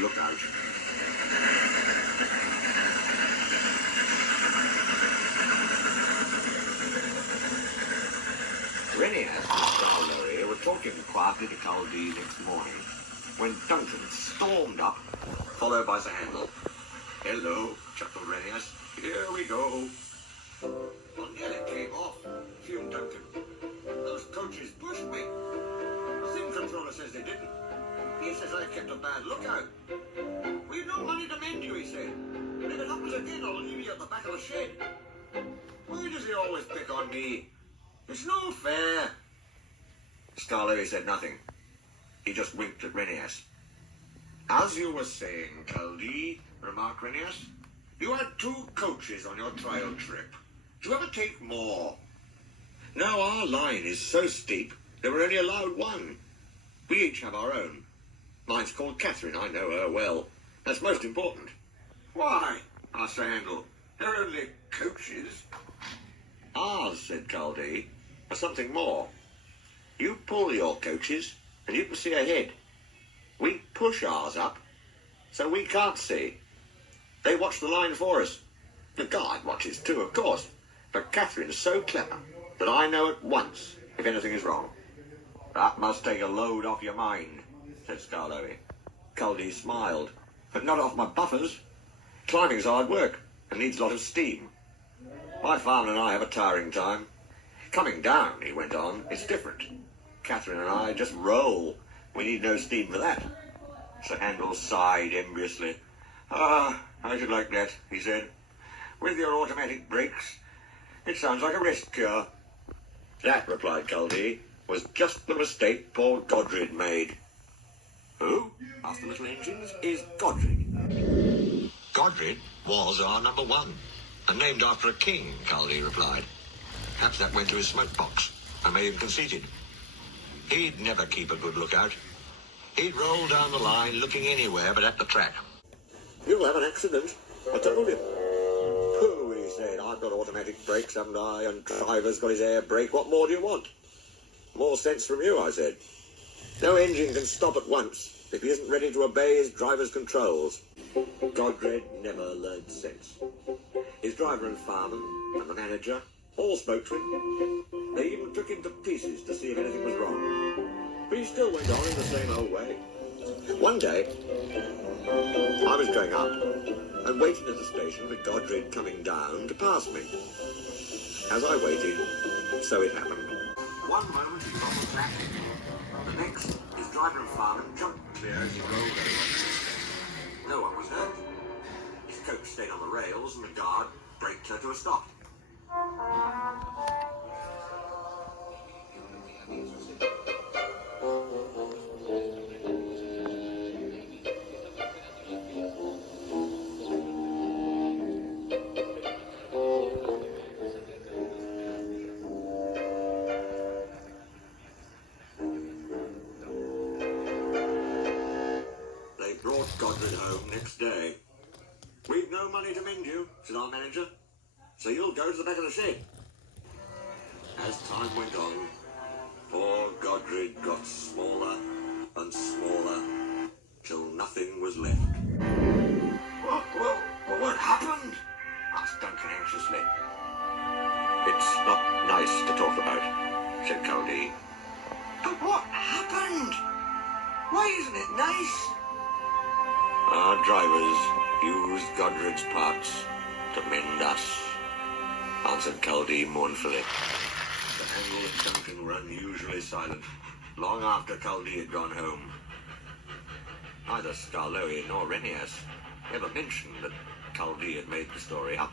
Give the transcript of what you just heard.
lookout. Renias and Scarlory were talking quietly to Caldee next morning when Duncan stormed up, followed by Sir Handel. "Hello," chuckled Renias. "Here we go." "Well, nearly came off," fumed Duncan. "Those coaches pushed me. The thing controller says they didn't. He says I kept a bad lookout. We've no money to mend you, he said. And if it happens again, I'll leave you at the back of the shed. Why does he always pick on me? It's no fair." Scarlory said nothing. He just winked at Renias. "As you were saying, Caldee," remarked Renias, "you had 2 coaches on your trial trip. Do you ever take more?" "No, our line is so steep that we're only allowed 1. We each have our own. Mine's called Catherine. I know her well. That's most important." "Why?" asked Sir Handel. "They're only coaches." "Ours," said Caldee, "are something more. You pull your coaches, and you can see ahead. We push ours up, so we can't see. They watch the line for us. The guard watches too, of course, but Catherine's so clever that I know at once if anything is wrong." "That must take a load off your mind," said Scarlory. Caldee smiled. "But not off my buffers. Climbing's hard work and needs a lot of steam. My farmer and I have a tiring time. Coming down," he went on, "it's different. Catherine and I just roll. We need no steam for that." Sir Handel sighed enviously. "Ah, I should like that," he said. "With your automatic brakes, it sounds like a rest cure." "That," replied Caldee, "was just the mistake poor Godred made." "Who?" asked the little engines. "Is Godred?" "Godred was our number 1, and named after a king," Caldee replied. "Perhaps that went to his smoke box and made him conceited. He'd never keep a good lookout. He'd roll down the line looking anywhere but at the track. 'You'll have an accident,' I told him. 'Pooh,' he said, 'I've got automatic brakes, haven't I? And Driver's got his air brake. What more do you want?' 'More sense from you,' I said. 'No engine can stop at once if he isn't ready to obey his driver's controls.' Godred never learned sense. His driver and fireman and the manager all spoke to him. They even took him to pieces to see if anything was wrong. But he still went on in the same old way. One day, I was going up and waiting at the station for Godred coming down to pass me. As I waited, so it happened. One moment he got the track. The next, his driver and fireman jumped clear as he rolled over. No one was hurt. His coach stayed on the rails and the guard braked her to a stop. They brought Godred home next day. "We've no money to mend you," said our manager, "so you'll go to the back of the shed." As time went on, poor Godred got smaller and smaller, till nothing was left. What happened?" asked Duncan anxiously. "It's not nice to talk about," said Caldee. "But what happened? Why isn't it nice?" "Our drivers used Godred's parts to mend us," answered Caldee mournfully. The Handel and Duncan were unusually silent, long after Caldee had gone home. Neither Scarlory nor Renias ever mentioned that Caldee had made the story up.